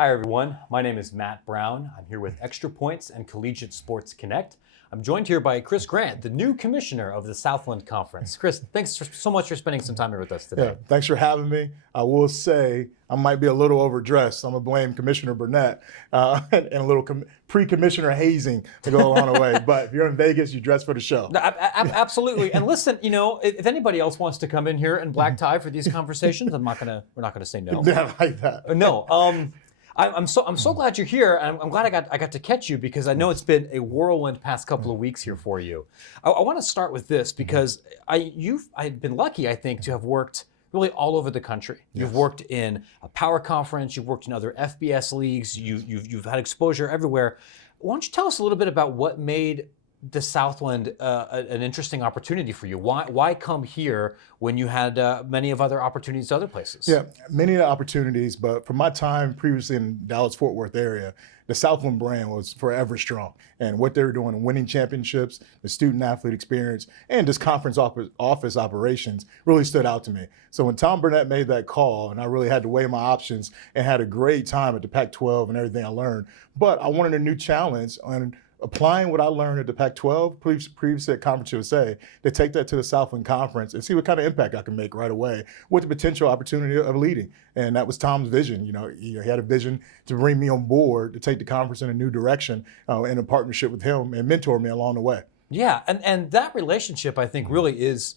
Hi everyone, my name is Matt Brown. I'm here with Extra Points and Collegiate Sports Connect. I'm joined here by Chris Grant, the new commissioner of the Southland Conference. Chris, thanks so much for spending some time here with us today. Yeah, thanks for having me. I will say I might be a little overdressed. I'm going to blame Commissioner Burnett and a little pre-commissioner hazing to go along the way. But if you're in Vegas, you dress for the show. No, absolutely. And listen, if anybody else wants to come in here in black tie for these conversations, we're not gonna say no. Yeah, like that. No. I'm so glad you're here, and I'm glad I got to catch you because I know it's been a whirlwind past couple of weeks here for you. I want to start with this because I've been lucky, I think, to have worked really all over the country. Yes. You've worked in a power conference, you've worked in other FBS leagues, you've had exposure everywhere. Why don't you tell us a little bit about what made the Southland an interesting opportunity for you? Why come here when you had many of other opportunities other places? Yeah, many opportunities, but from my time previously in Dallas-Fort Worth area, the Southland brand was forever strong. And what they were doing in winning championships, the student athlete experience, and just conference office operations really stood out to me. So when Tom Burnett made that call, and I really had to weigh my options and had a great time at the Pac-12 and everything I learned, but I wanted a new challenge on applying what I learned at the Pac-12, previously at Conference USA, to take that to the Southland Conference and see what kind of impact I can make right away with the potential opportunity of leading. And that was Tom's vision. He had a vision to bring me on board to take the conference in a new direction in a partnership with him and mentor me along the way. Yeah, and that relationship, I think, really is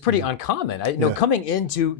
pretty uncommon. Coming into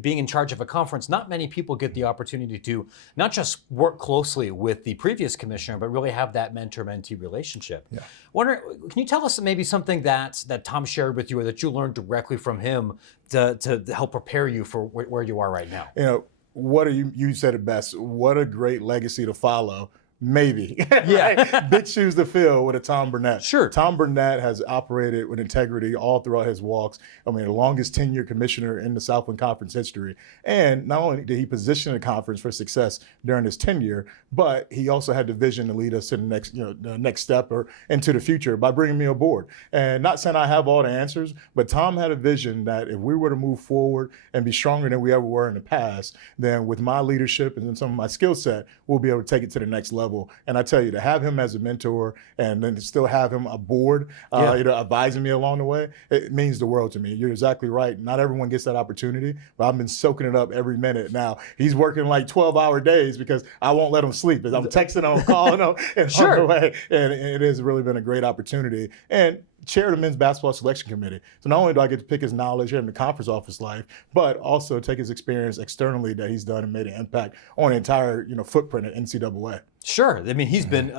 being in charge of a conference, not many people get the opportunity to not just work closely with the previous commissioner, but really have that mentor-mentee relationship. Yeah. Wondering, can you tell us maybe something that Tom shared with you or that you learned directly from him to help prepare you for where you are right now? You said it best. What a great legacy to follow. Maybe. Yeah. Right? Big shoes to fill with a Tom Burnett. Sure. Tom Burnett has operated with integrity all throughout his walks. The longest tenure commissioner in the Southland Conference history. And not only did he position the conference for success during his tenure, but he also had the vision to lead us to the next step or into the future by bringing me aboard. And not saying I have all the answers, but Tom had a vision that if we were to move forward and be stronger than we ever were in the past, then with my leadership and then some of my skill set, we'll be able to take it to the next level. And I tell you, to have him as a mentor and then to still have him aboard, advising me along the way, it means the world to me. You're exactly right. Not everyone gets that opportunity, but I've been soaking it up every minute. Now, he's working like 12-hour days because I won't let him sleep. I'm texting him, calling him, and sure. on the way. And it has really been a great opportunity. And chair the men's basketball selection committee. So not only do I get to pick his knowledge here in the conference office life, but also take his experience externally that he's done and made an impact on the entire footprint at NCAA. Sure. He's been,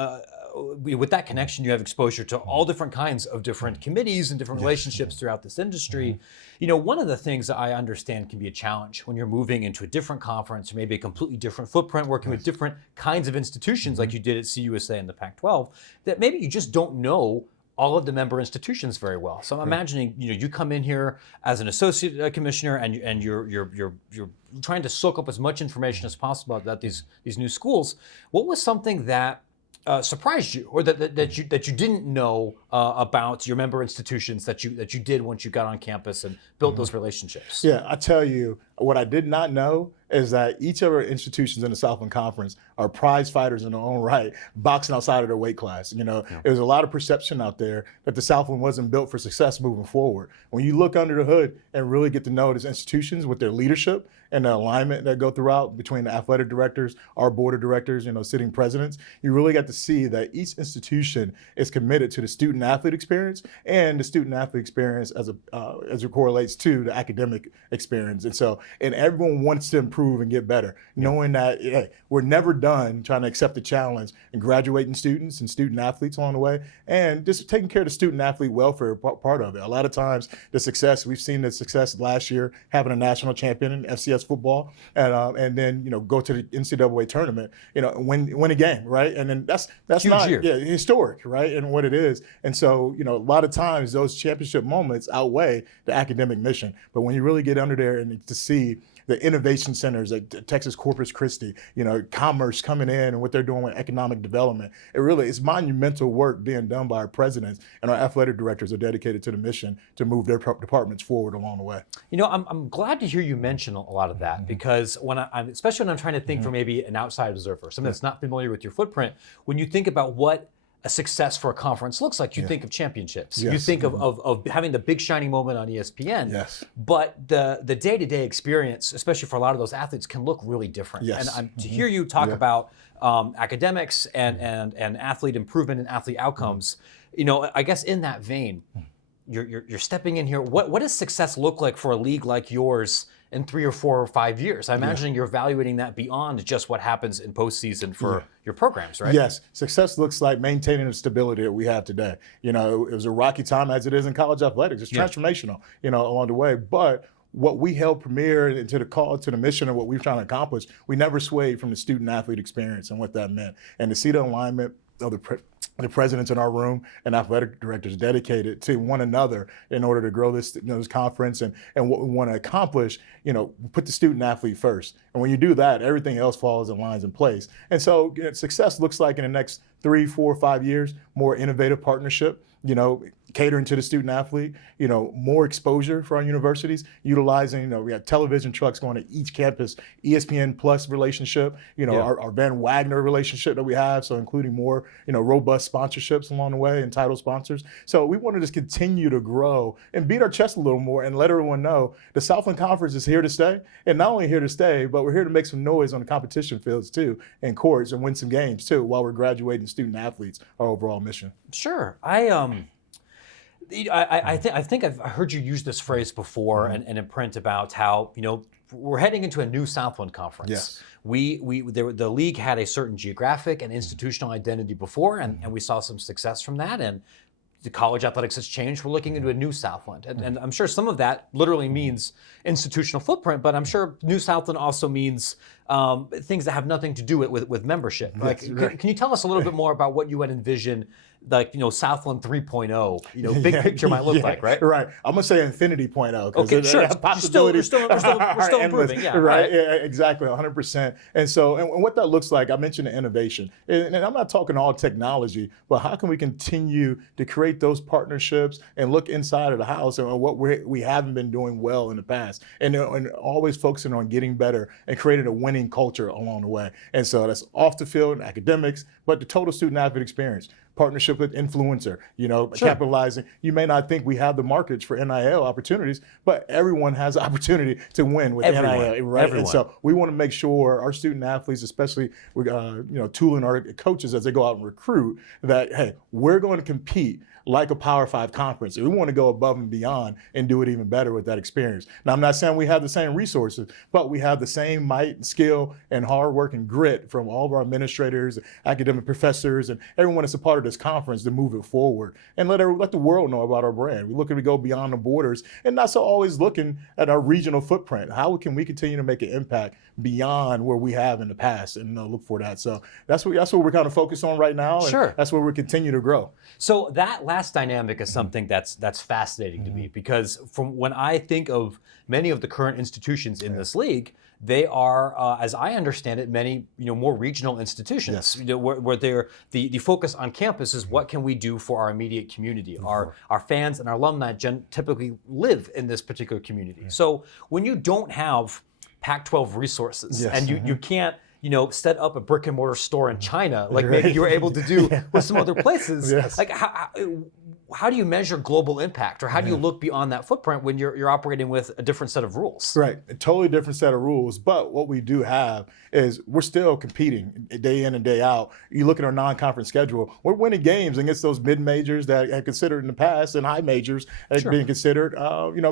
with that connection, you have exposure to all different kinds of different committees and different relationships throughout this industry. One of the things that I understand can be a challenge when you're moving into a different conference, or maybe a completely different footprint, working with different kinds of institutions like you did at CUSA and the Pac-12, that maybe you just don't know all of the member institutions very well. So I'm imagining, you come in here as an associate commissioner, and you're trying to soak up as much information as possible about these new schools. What was something that surprised you, or that you didn't know about your member institutions that you did once you got on campus and built those relationships? Yeah, I tell you, what I did not know is that each of our institutions in the Southland Conference are prize fighters in their own right, boxing outside of their weight class. There's a lot of perception out there that the Southland wasn't built for success moving forward. When you look under the hood and really get to know these institutions with their leadership and the alignment that go throughout between the athletic directors, our board of directors, sitting presidents, you really got to see that each institution is committed to the student athlete experience and the student athlete experience as it correlates to the academic experience. And everyone wants to improve and get better, knowing that we're never done trying to accept the challenge and graduating students and student athletes along the way, and just taking care of the student athlete welfare part of it. A lot of times we've seen the success last year, having a national champion in FCS football, and then go to the NCAA tournament, win a game, right? And then that's Huge not year. historic, right? And what it is. And so a lot of times those championship moments outweigh the academic mission. But when you really get under there and to see the innovation centers at Texas Corpus Christi, commerce coming in and what they're doing with economic development. It's monumental work being done by our presidents, and our athletic directors are dedicated to the mission to move their departments forward along the way. I'm glad to hear you mention a lot of that, because especially when I'm trying to think for maybe an outside observer, someone that's not familiar with your footprint, when you think about what a success for a conference looks like, you think of championships. Yes. You think of having the big shining moment on ESPN. Yes. But the day-to-day experience, especially for a lot of those athletes, can look really different. Yes. And to hear you talk about academics and athlete improvement and athlete outcomes, I guess in that vein, you're stepping in here. What does success look like for a league like yours in 3 or 4 or 5 years? I imagine you're evaluating that beyond just what happens in postseason for your programs, right? Yes. Success looks like maintaining the stability that we have today. It was a rocky time, as it is in college athletics. It's transformational, along the way. But what we held premier and to the call, to the mission of what we're trying to accomplish, we never swayed from the student athlete experience and what that meant. And to see the alignment of the presidents in our room and athletic directors dedicated to one another in order to grow this conference and what we want to accomplish, put the student athlete first. And when you do that, everything else falls and lines in place. And so success looks like in the next 3, 4, 5 years, more innovative partnership, catering to the student athlete, more exposure for our universities, utilizing, we have television trucks going to each campus, ESPN Plus relationship, our Van Wagner relationship that we have, so including more, robust sponsorships along the way and title sponsors. So we want to just continue to grow and beat our chest a little more and let everyone know the Southland Conference is here to stay, and not only here to stay, but we're here to make some noise on the competition fields too, and courts, and win some games too, while we're graduating student athletes, our overall mission. Sure. I think I've heard you use this phrase before and in print about how, we're heading into a new Southland Conference. Yes. The league had a certain geographic and institutional identity before, and we saw some success from that. And the college athletics has changed. We're looking into a new Southland. And I'm sure some of that literally means institutional footprint, but I'm sure new Southland also means things that have nothing to do with membership. Like, can you tell us a little bit more about what you would envision, like, Southland 3.0, big picture might look like, right? Right. I'm going to say Infinity 0.0. Okay, sure. We're still improving. Yeah, right. Yeah, exactly. 100%. And so, and what that looks like, I mentioned the innovation. And I'm not talking all technology, but how can we continue to create those partnerships and look inside of the house and what we haven't been doing well in the past, and always focusing on getting better and creating a winning culture along the way. And so that's off the field and academics, but the total student athlete experience. Partnership with influencer, capitalizing. You may not think we have the markets for NIL opportunities, but everyone has the opportunity to win with NIL, right? Everyone. And so we want to make sure our student athletes, especially tooling our coaches as they go out and recruit, that, hey, we're going to compete like a Power 5 conference. And we want to go above and beyond and do it even better with that experience. Now, I'm not saying we have the same resources, but we have the same might and skill and hard work and grit from all of our administrators, academic professors, and everyone that's a part of this conference to move it forward and let the world know about our brand. We're looking to go beyond the borders and not so always looking at our regional footprint. How can we continue to make an impact beyond where we have in the past, and look for that. So that's what we're kind of focused on right now. And sure. That's where we continue to grow. So that last dynamic is something that's fascinating to me, because from when I think of many of the current institutions in this league, they are, as I understand it, many more regional institutions. Yes. Where they're the focus on campus is what can we do for our immediate community. Our fans and our alumni typically live in this particular community. So when you don't have Pac-12 resources and you can't set up a brick and mortar store in China like maybe you were able to do with some other places. Like how do you measure global impact, or how do you look beyond that footprint when you're operating with a different set of rules? Right, a totally different set of rules. But what we do have is we're still competing day in and day out. You look at our non-conference schedule, we're winning games against those mid-majors that are considered in the past and high majors as being considered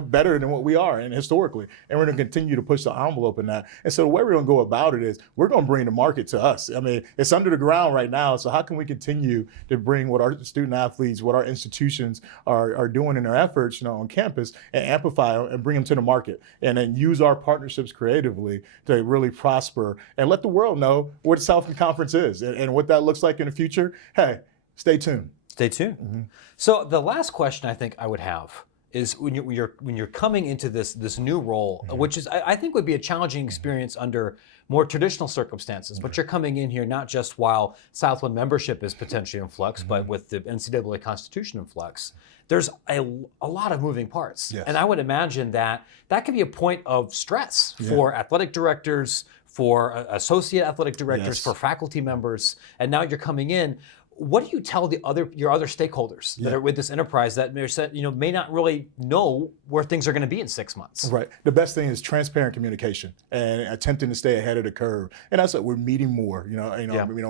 better than what we are and historically. And we're going to continue to push the envelope in that. And so the way we're going to go about it is we're going to bring the market to us. I mean, it's under the ground right now. So how can we continue to bring what our student athletes, what our institutions are doing in their efforts, on campus, and amplify them and bring them to the market, and then use our partnerships creatively to really prosper and let the world know what the Southland Conference is and what that looks like in the future. Hey, stay tuned. Stay tuned. So the last question I think I would have is when you're coming into this new role, which is I think would be a challenging experience under more traditional circumstances. But you're coming in here not just while Southland membership is potentially in flux, but with the NCAA Constitution in flux. There's a lot of moving parts, and I would imagine that could be a point of stress for athletic directors, for associate athletic directors, for faculty members, and now you're coming in. What do you tell your other stakeholders that are with this enterprise that may not really know where things are going to be in 6 months? Right. The best thing is transparent communication and attempting to stay ahead of the curve. And that's what we're meeting more.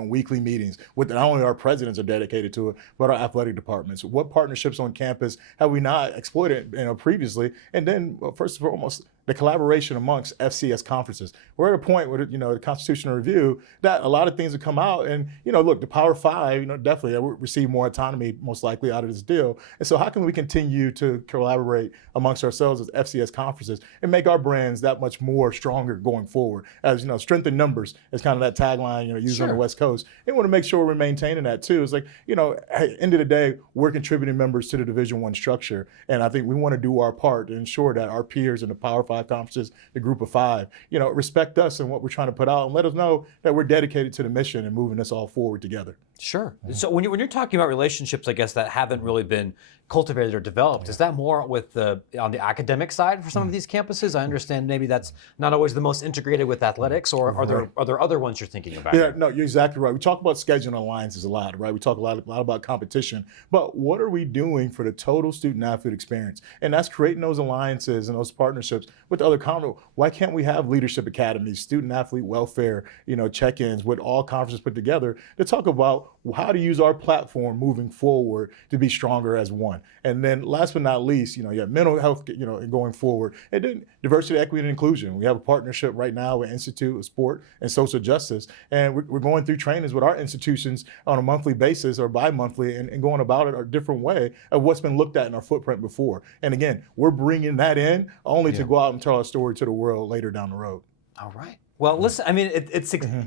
Weekly meetings with not only our presidents are dedicated to it, but our athletic departments. What partnerships on campus have we not exploited previously? And then first and foremost, the collaboration amongst FCS conferences. We're at a point with the constitutional review that a lot of things have come out, and look, the Power Five, definitely will receive more autonomy most likely out of this deal. And so, how can we continue to collaborate amongst ourselves as FCS conferences and make our brands that much more stronger going forward? As strength in numbers is kind of that tagline used on the West Coast. And we want to make sure we're maintaining that too. It's like hey, end of the day, we're contributing members to the Division I structure, and I think we want to do our part to ensure that our peers in the Power Five conferences, the Group of Five, respect us and what we're trying to put out, and let us know that we're dedicated to the mission and moving us all forward together. Sure. So when you're talking about relationships, I guess that haven't really been cultivated or developed, is that more on the academic side for some of these campuses? I understand maybe that's not always the most integrated with athletics, or are there other ones you're thinking about? Yeah, no, you're exactly right. We talk about scheduling alliances a lot, right? We talk a lot about competition, but what are we doing for the total student athlete experience? And that's creating those alliances and those partnerships with other conferences. Why can't we have leadership academies, student athlete welfare, check-ins with all conferences put together to talk about how to use our platform moving forward to be stronger as one? And then last but not least, you have mental health, and going forward. And then diversity, equity, and inclusion. We have a partnership right now with Institute of Sport and Social Justice. And we're going through trainings with our institutions on a monthly basis or bi-monthly and going about it a different way of what's been looked at in our footprint before. And again, we're bringing that in only to go out and tell our story to the world later down the road. All right. Well, listen, I mean,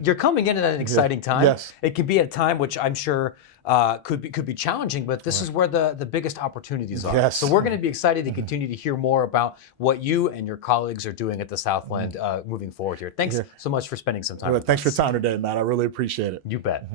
you're coming in at an exciting time. Yes. It can be a time which I'm sure could be challenging, but this is where the biggest opportunities are. Yes. So we're going to be excited to continue to hear more about what you and your colleagues are doing at the Southland moving forward here. Thanks so much for spending some time with Thanks us. for your time today, Matt. I really appreciate it. You bet.